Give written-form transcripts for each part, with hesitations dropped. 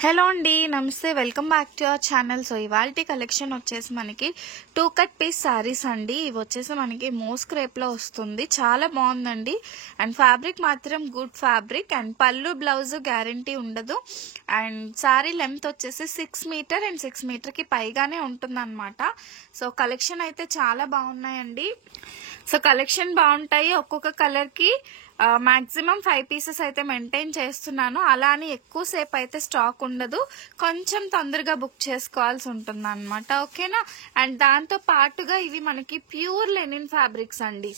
Hello అండి, నమస్తే. Welcome back to our channel. So ఇవాల్టి కలెక్షన్ వచ్చేసి మనకి 2 కట్ పీస్ సారీస్ అండి. ఇవి వచ్చేసి మనకి మోస్ క్రేప్ లో వస్తుంది. చాలా బాగుందండి. అండ్ ఫ్యాబ్రిక్ మాత్రం గుడ్ ఫ్యాబ్రిక్. అండ్ పళ్ళు బ్లౌజ్ గ్యారంటీ ఉండదు. అండ్ సారీ లెంత్ వచ్చేసి 6 మీటర్ అండ్ 6 మీటర్ కి పైగానే ఉంటుంది అనమాట. సో కలెక్షన్ అయితే చాలా బాగున్నాయండి. సో కలెక్షన్ బాగుంటాయి. ఒక్కొక్క కలర్ కి మాక్సిమం 5 పీసెస్ అయితే మెయింటైన్ చేస్తున్నాను. అలా అని ఎక్కువసేపు అయితే స్టాక్ ఉండదు. కొంచెం తొందరగా బుక్ చేసుకోవాల్సి ఉంటుంది అనమాట. ఓకేనా. అండ్ దాంతో పాటుగా ఇవి మనకి ప్యూర్ లెనిన్ ఫ్యాబ్రిక్స్ అండి.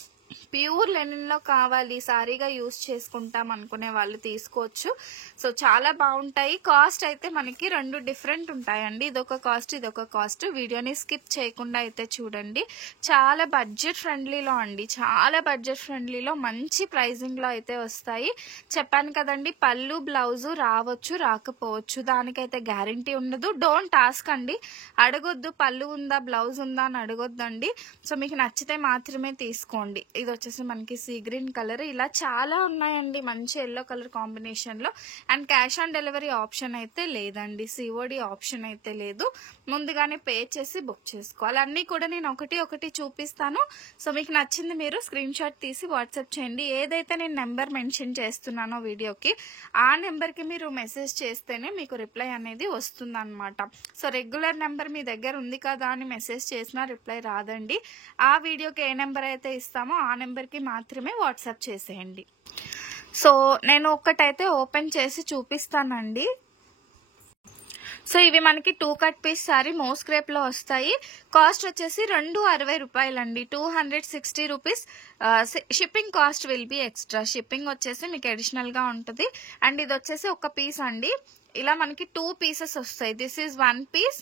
ప్యూర్ లెనిన్ లో కావాలి, సారీగా యూజ్ చేసుకుంటాం అనుకునే వాళ్ళు తీసుకోవచ్చు. సో చాలా బాగుంటాయి. కాస్ట్ అయితే మనకి 2 డిఫరెంట్ ఉంటాయండి. ఇదొక కాస్ట్, ఇదొక కాస్ట్. వీడియోని స్కిప్ చేయకుండా అయితే చూడండి. చాలా బడ్జెట్ ఫ్రెండ్లీలో అండి, చాలా బడ్జెట్ ఫ్రెండ్లీలో మంచి ప్రైజింగ్ లో అయితే వస్తాయి. చెప్పాను కదండి, పళ్ళు బ్లౌజు రావచ్చు రాకపోవచ్చు, దానికైతే గ్యారంటీ ఉండదు. డోంట్ ఆస్క్ అండి, అడగొద్దు పళ్ళు ఉందా బ్లౌజ్ ఉందా అని అడగొద్దండి. సో మీకు నచ్చితే మాత్రమే తీసుకోండి. ఇది వచ్చేసి మనకి సీ గ్రీన్ కలర్. ఇలా చాలా ఉన్నాయండి మంచి ఎల్లో కలర్ కాంబినేషన్ లో. And cash on delivery option అయితే లేదండి, సిఓడి ఆప్షన్ అయితే లేదు. ముందుగానే పే చేసి బుక్ చేసుకోవాలి. అన్ని కూడా నేను ఒకటి చూపిస్తాను. సో మీకు నచ్చింది మీరు స్క్రీన్ షాట్ తీసి వాట్సాప్ చేయండి. ఏదైతే నేను నెంబర్ మెన్షన్ చేస్తున్నానో వీడియోకి, ఆ నెంబర్ కి మీరు మెసేజ్ చేస్తేనే మీకు రిప్లై అనేది వస్తుంది అనమాట. సో రెగ్యులర్ నెంబర్ మీ దగ్గర ఉంది కదా అని మెసేజ్ చేసినా రిప్లై రాదండి. ఆ వీడియోకి ఏ నెంబర్ అయితే ఇస్తామో ఆ నెంబర్ కి మాత్రమే వాట్సాప్ చేసేయండి. సో నేను ఒక్కటైతే ఓపెన్ చేసి చూపిస్తానండి. సో ఇవి మనకి 2 cut piece sari moss crepe లో వస్తాయి. కాస్ట్ వచ్చేసి 260 రూపాయలండి, 260 rupees. Shipping cost will be extra. Shipping వచ్చేసి మీకు అడిషనల్ గా ఉంటుంది. అండ్ ఇది వచ్చేసి ఒక పీస్ అండి. ఇలా మనకి 2 పీసెస్ వస్తాయి. This is 1 piece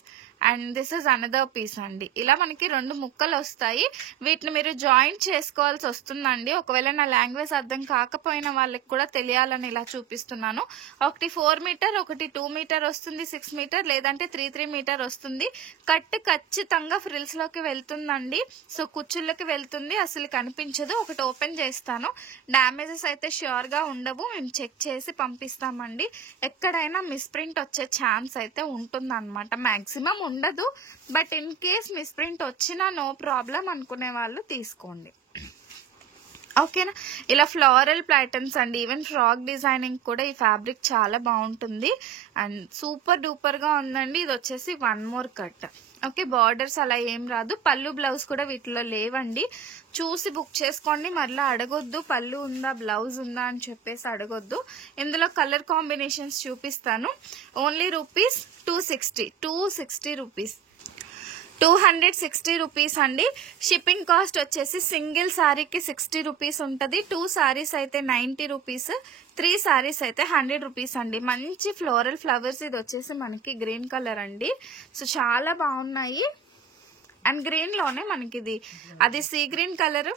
and this is another piece అండి. ఇలా మనకి 2 ముక్కలు వస్తాయి. వీటిని మీరు జాయింట్ చేసుకోవాల్సి వస్తుందండి. ఒకవేళ నా లాంగ్వేజ్ అర్థం కాకపోయిన వాళ్ళకి కూడా తెలియాలని ఇలా చూపిస్తున్నాను. ఒకటి 4 మీటర్, ఒకటి 2 మీటర్ వస్తుంది, 6 మీటర్ లేదంటే 3 మీటర్ వస్తుంది. కట్ ఖచ్చితంగా ఫ్రిల్స్ లోకి వెళ్తుందండి. సో కుచ్చుళ్ళకి వెళ్తుంది, అసలు కనిపించదు. ఒకటి ఓపెన్ చేస్తాను. డ్యామేజెస్ అయితే ష్యూర్ గా ఉండవు. మేము చెక్ చేసి పంపిస్తామండి. ఎక్కడైనా మిస్ప్రింట్ వచ్చే ఛాన్స్ అయితే ఉంటుందన్నమాట. మాక్సిమం ఉండదు, బట్ ఇన్ కేస్ మిస్ప్రింట్ వచ్చినా నో ప్రాబ్లం అనుకునే వాళ్ళు తీసుకోండి. ఓకేనా. ఇలా ఫ్లోరల్ ప్యాటర్న్స్ అండి. ఈవెన్ ఫ్రాక్ డిజైనింగ్ కూడా ఈ ఫ్యాబ్రిక్ చాలా బాగుంటుంది. అండ్ సూపర్ డూపర్ గా ఉందండి. ఇది వచ్చేసి 1 మోర్ కట్. ఓకే, బార్డర్స్ అలా ఏం రాదు. పళ్ళు బ్లౌజ్ కూడా వీటిలో లేవండి. చూసి బుక్ చేసుకోండి. మళ్ళీ అడగొద్దు పళ్ళు ఉందా బ్లౌజ్ ఉందా అని చెప్పేసి అడగొద్దు. ఇందులో కలర్ కాంబినేషన్స్ చూపిస్తాను. ఓన్లీ రూపీస్ 260 రూపీస్, 260 రూపీస్ అండి. షిప్పింగ్ కాస్ట్ వచ్చేసి సింగిల్ సారీకి 60 రూపీస్ ఉంటుంది. 2 సారీస్ అయితే 90 రూపీస్, 3 సారీస్ అయితే 100 రూపీస్ అండి. మంచి ఫ్లోరల్ ఫ్లవర్స్. ఇది వచ్చేసి మనకి గ్రీన్ కలర్ అండి. సో చాలా బాగున్నాయి. అండ్ గ్రీన్ లోనే మనకి ఇది అది సీ గ్రీన్ కలర్.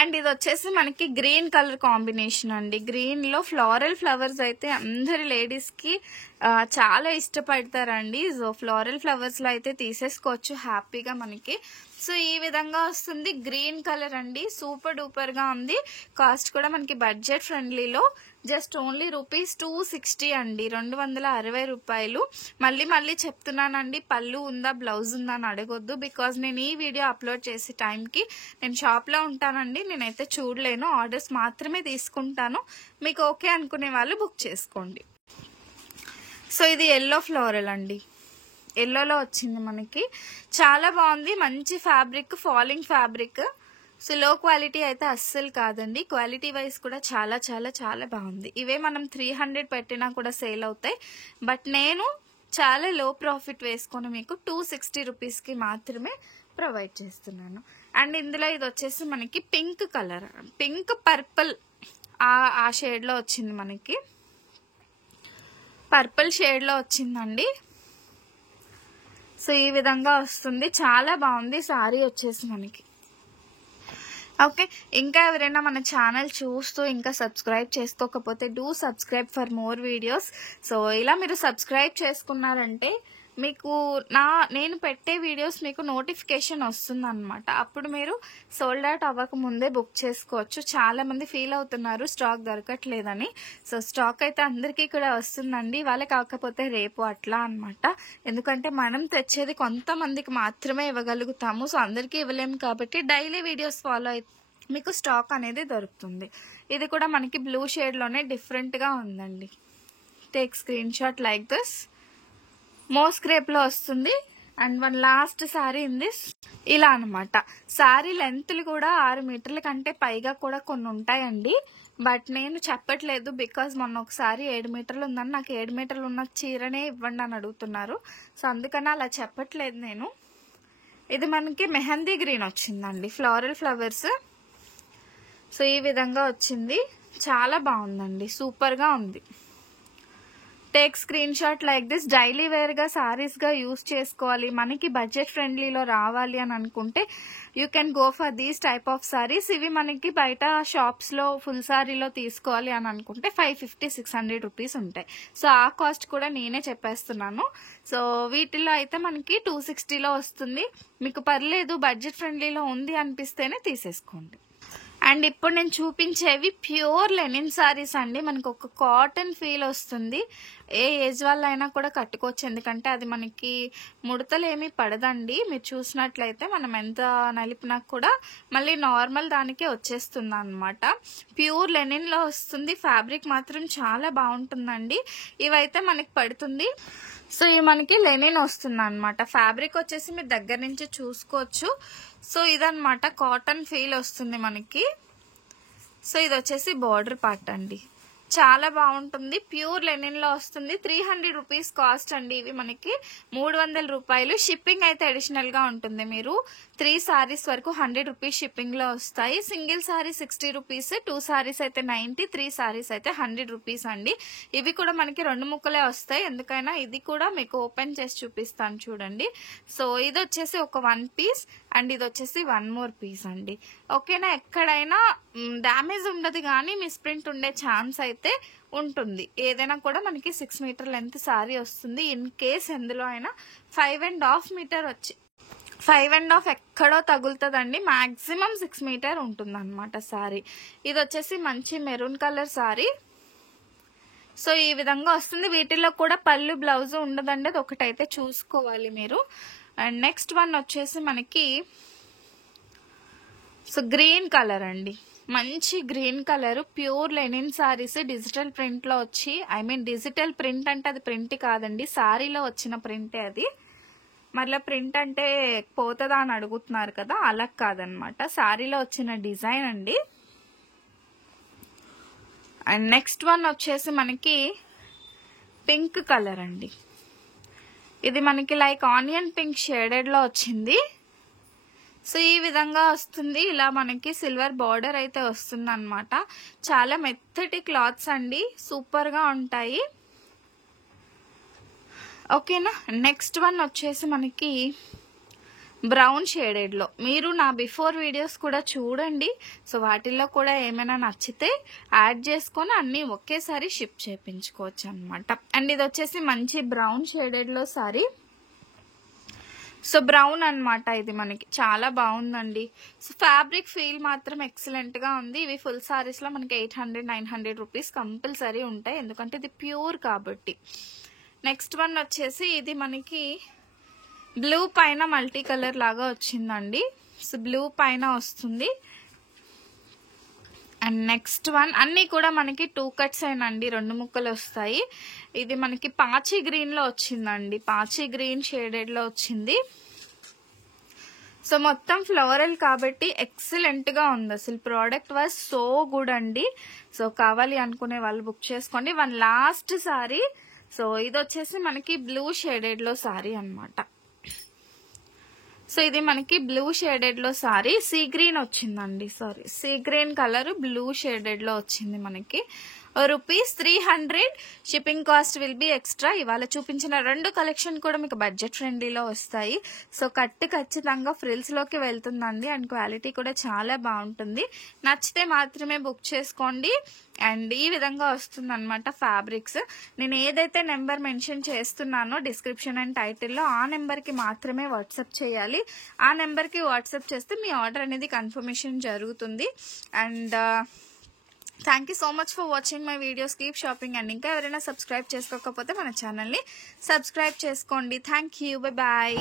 అండ్ ఇది వచ్చేసి మనకి గ్రీన్ కలర్ కాంబినేషన్ అండి. గ్రీన్ లో ఫ్లోరల్ ఫ్లవర్స్ అయితే అందరి లేడీస్ కి చాలా ఇష్టపడతారండి. సో ఫ్లోరల్ ఫ్లవర్స్ లో అయితే తీసేసుకోవచ్చు హ్యాపీగా మనకి. సో ఈ విధంగా వస్తుంది. గ్రీన్ కలర్ అండి, సూపర్ డూపర్ గా ఉంది. కాస్ట్ కూడా మనకి బడ్జెట్ ఫ్రెండ్లీలో జస్ట్ ఓన్లీ రూపీస్ 260 అండి, 260 రూపాయలు. మళ్ళీ చెప్తున్నానండి, పళ్ళు ఉందా బ్లౌజ్ ఉందా అని అడగొద్దు. బికాజ్ నేను ఈ వీడియో అప్లోడ్ చేసే టైంకి నేను షాప్ లో ఉంటానండి. నేనైతే చూడలేను, ఆర్డర్స్ మాత్రమే తీసుకుంటాను. మీకు ఓకే అనుకునే వాళ్ళు బుక్ చేసుకోండి. సో ఇది ఎల్లో ఫ్లోరల్ అండి, ఎల్లోలో వచ్చింది మనకి. చాలా బాగుంది. మంచి ఫ్యాబ్రిక్, ఫాలింగ్ ఫ్యాబ్రిక్. సో లో క్వాలిటీ అయితే అస్సలు కాదండి. క్వాలిటీ వైజ్ కూడా చాలా చాలా చాలా బాగుంది. ఇవే మనం 300 పెట్టినా కూడా సేల్ అవుతాయి. బట్ నేను చాలా లో ప్రాఫిట్ వేసుకొని మీకు 260 రూపీస్ కి మాత్రమే ప్రొవైడ్ చేస్తున్నాను. అండ్ ఇందులో ఇది వచ్చేసి మనకి పింక్ కలర్, పింక్ పర్పుల్ ఆ షేడ్ లో వచ్చింది. మనకి పర్పుల్ షేడ్ లో వచ్చిందండి. సో ఈ విధంగా వస్తుంది. చాలా బాగుంది సారీ వచ్చేసి మనకి. ఓకే, ఇంకా ఎవరైనా మన ఛానల్ చూస్తూ ఇంకా సబ్స్క్రైబ్ చేసుకోకపోతే do subscribe for more videos. So ఇలా మీరు సబ్స్క్రైబ్ చేసుకున్నారంటే మీకు నేను పెట్టే వీడియోస్ మీకు నోటిఫికేషన్ వస్తుంది అనమాట. అప్పుడు మీరు సోల్డ్ అవుట్ అవ్వక ముందే బుక్ చేసుకోవచ్చు. చాలా మంది ఫీల్ అవుతున్నారు స్టాక్ దొరకట్లేదని. సో స్టాక్ అయితే అందరికీ కూడా వస్తుందండి, వాళ్ళే కాకపోతే రేపు అట్లా అనమాట. ఎందుకంటే మనం తెచ్చేది కొంతమందికి మాత్రమే ఇవ్వగలుగుతాము. సో అందరికీ ఇవ్వలేము కాబట్టి డైలీ వీడియోస్ ఫాలో అయితే మీకు స్టాక్ అనేది దొరుకుతుంది. ఇది కూడా మనకి బ్లూ షేడ్లోనే డిఫరెంట్గా ఉందండి. Take screen shot like this. Moss క్రేప్లో వస్తుంది. And one last sari in this. ఇలా అనమాట. శారీ లెంత్లు కూడా 6 మీటర్ల కంటే పైగా కూడా కొన్ని ఉంటాయండి. బట్ నేను చెప్పట్లేదు, బికాజ్ మొన్న ఒకసారి 7 మీటర్లు ఉందని నాకు 7 మీటర్లు ఉన్న చీరనే ఇవ్వండి అని అడుగుతున్నారు. సో అందుకని అలా చెప్పట్లేదు నేను. ఇది మనకి మెహందీ గ్రీన్ వచ్చిందండి, ఫ్లోరల్ ఫ్లవర్స్. సో ఈ విధంగా వచ్చింది, చాలా బాగుందండి, సూపర్గా ఉంది. Take screen shot like this. Daily వేర్గా సారీస్గా యూస్ చేసుకోవాలి, మనకి బడ్జెట్ ఫ్రెండ్లీలో రావాలి అని అనుకుంటే you can go for these type of saris. ఇవి మనకి బయట షాప్స్లో ఫుల్ సారీలో తీసుకోవాలి అని అనుకుంటే 550-600 రూపీస్ ఉంటాయి. సో ఆ కాస్ట్ కూడా నేనే చెప్పేస్తున్నాను. సో వీటిల్లో అయితే మనకి 260లో వస్తుంది. మీకు పర్లేదు బడ్జెట్ ఫ్రెండ్లీలో ఉంది అనిపిస్తేనే తీసేసుకోండి. అండ్ ఇప్పుడు నేను చూపించేవి ప్యూర్ లెనిన్ సారీస్ అండి. మనకు ఒక కాటన్ ఫీల్ వస్తుంది. ఏ ఏజ్ వాళ్ళైనా కూడా కట్టుకోవచ్చు, ఎందుకంటే అది మనకి ముడతలు ఏమీ పడదండి. మీరు చూసినట్లయితే మనం ఎంత నలిపినా కూడా మళ్ళీ నార్మల్ దానికే వచ్చేస్తుంది అనమాట. ప్యూర్ లెనిన్లో వస్తుంది. ఫ్యాబ్రిక్ మాత్రం చాలా బాగుంటుందండి. ఇవైతే మనకి పడుతుంది. సో ఇవి మనకి లెనిన్ వస్తుంది అనమాట. ఫ్యాబ్రిక్ వచ్చేసి మీరు దగ్గర నుంచి చూసుకోవచ్చు. సో ఇదనమాట, కాటన్ ఫీల్ వస్తుంది మనకి. సో ఇది వచ్చేసి బార్డర్ పార్ట్ అండి, చాలా బాగుంటుంది. ప్యూర్ లెనిన్లో వస్తుంది. 300 రూపీస్ కాస్ట్ అండి. ఇవి మనకి 300 రూపాయలు. షిప్పింగ్ అయితే అడిషనల్గా ఉంటుంది. మీరు 3 సారీస్ వరకు 100 రూపీస్ షిప్పింగ్లో వస్తాయి. సింగిల్ సారీ 60 రూపీస్, 2 సారీస్ అయితే 90, 3 సారీస్ అయితే 100 రూపీస్ అండి. ఇవి కూడా మనకి 2 ముక్కలే వస్తాయి. ఎందుకైనా ఇది కూడా మీకు ఓపెన్ చేసి చూపిస్తాను చూడండి. సో ఇది వచ్చేసి ఒక 1 పీస్ అండ్ ఇది వచ్చేసి 1 మోర్ పీస్ అండి. ఓకేనా, ఎక్కడైనా డ్యామేజ్ ఉండదు కానీ మిస్ప్రింట్ ఉండే ఛాన్స్ అయితే ఉంటుంది. ఏదైనా కూడా మనకి 6 మీటర్ లెంత్ సారీ వస్తుంది. ఇన్ కేస్ ఎందులో అయినా 5.5 మీటర్ వచ్చి 5.5 ఎక్కడో తగులుతుందండి. మాక్సిమం 6 మీటర్ ఉంటుంది అనమాట సారీ. ఇది వచ్చేసి మంచి మెరూన్ కలర్ సారీ. సో ఈ విధంగా వస్తుంది. వీటిల్లో కూడా పళ్ళు బ్లౌజ్ ఉండదండి, అది ఒకటైతే చూసుకోవాలి మీరు. అండ్ నెక్స్ట్ వన్ వచ్చేసి మనకి సో గ్రీన్ కలర్ అండి, మంచి green colour, pure linen saris. Digital print లో వచ్చి, ఐ మీన్ డిజిటల్ ప్రింట్ అంటే అది ప్రింట్ కాదండి, సారీలో వచ్చిన ప్రింటే అది. మళ్ళీ ప్రింట్ అంటే పోతుందా అని అడుగుతున్నారు కదా, అలా కాదనమాట, సారీలో వచ్చిన డిజైన్ అండి. అండ్ నెక్స్ట్ వన్ వచ్చేసి మనకి పింక్ కలర్ అండి. ఇది మనకి లైక్ ఆనియన్ పింక్ షేడెడ్ లో వచ్చింది. సో ఈ విధంగా వస్తుంది. ఇలా మనకి సిల్వర్ బార్డర్ అయితే వస్తుంది అనమాట. చాలా మెత్తటి క్లాత్స్ అండి, సూపర్ గా ఉంటాయి. ఓకేనా. నెక్స్ట్ వన్ వచ్చేసి మనకి బ్రౌన్ షేడెడ్ లో. మీరు నా బిఫోర్ వీడియోస్ కూడా చూడండి. సో వాటిల్లో కూడా ఏమైనా నచ్చితే యాడ్ చేసుకొని అన్ని ఒకేసారి షిప్ చేయించుకోవచ్చు అనమాట. అండ్ ఇది వచ్చేసి మంచి బ్రౌన్ షేడెడ్ లో సారీ. సో బ్రౌన్ అనమాట, ఇది మనకి చాలా బాగుందండి. సో ఫ్యాబ్రిక్ ఫీల్ మాత్రం ఎక్సలెంట్ గా ఉంది. ఇవి ఫుల్ సారీస్ లో మనకి 800-900 రూపీస్ కంపల్సరీ ఉంటాయి, ఎందుకంటే ఇది ప్యూర్ కాబట్టి. నెక్స్ట్ వన్ వచ్చేసి ఇది మనకి బ్లూ పైన మల్టీ కలర్ లాగా వచ్చిందండి. సో బ్లూ పైన వస్తుంది. అండ్ నెక్స్ట్ వన్ అన్ని కూడా మనకి 2 కట్స్ అయినండి, 2 ముక్కలు వస్తాయి. ఇది మనకి పాచి గ్రీన్ లో వచ్చిందండి, పాచి గ్రీన్ షేడెడ్ లో వచ్చింది. సో మొత్తం ఫ్లోరల్ కాబట్టి ఎక్సలెంట్ గా ఉంది. అసలు ప్రోడక్ట్ వాజ్ సో గుడ్ అండి. సో కావాలి అనుకునే వాళ్ళు బుక్ చేసుకోండి. One last sorry. సో ఇది వచ్చేసి మనకి బ్లూ షేడెడ్ లో సారీ అనమాట. సో ఇది మనకి బ్లూ షేడెడ్ లో సారీ, సీ గ్రీన్ వచ్చిందండి, sorry sea green colour blue shaded లో వచ్చింది మనకి. ₹300 shipping cost will be extra. ఇవాళ చూపించిన 2 కలెక్షన్ కూడా మీకు బడ్జెట్ ఫ్రెండ్లీలో వస్తాయి. సో కట్ ఖచ్చితంగా ఫ్రిల్స్లోకి వెళ్తుందండి అండ్ క్వాలిటీ కూడా చాలా బాగుంటుంది. నచ్చితే మాత్రమే బుక్ చేసుకోండి. అండ్ ఈ విధంగా వస్తుంది అనమాట ఫ్యాబ్రిక్స్. నేను ఏదైతే నెంబర్ మెన్షన్ చేస్తున్నానో డిస్క్రిప్షన్ అండ్ టైటిల్లో ఆ నెంబర్కి మాత్రమే వాట్సాప్ చేయాలి. ఆ నెంబర్కి వాట్సాప్ చేస్తే మీ ఆర్డర్ అనేది కన్ఫర్మేషన్ జరుగుతుంది. And thank you so much for watching my videos. Keep shopping. And ఇంకా ఎవరైనా సబ్స్క్రైబ్ చేసుకోకపోతే మన ఛానల్ని సబ్స్క్రైబ్ చేసుకోండి. Thank you. Bye bye.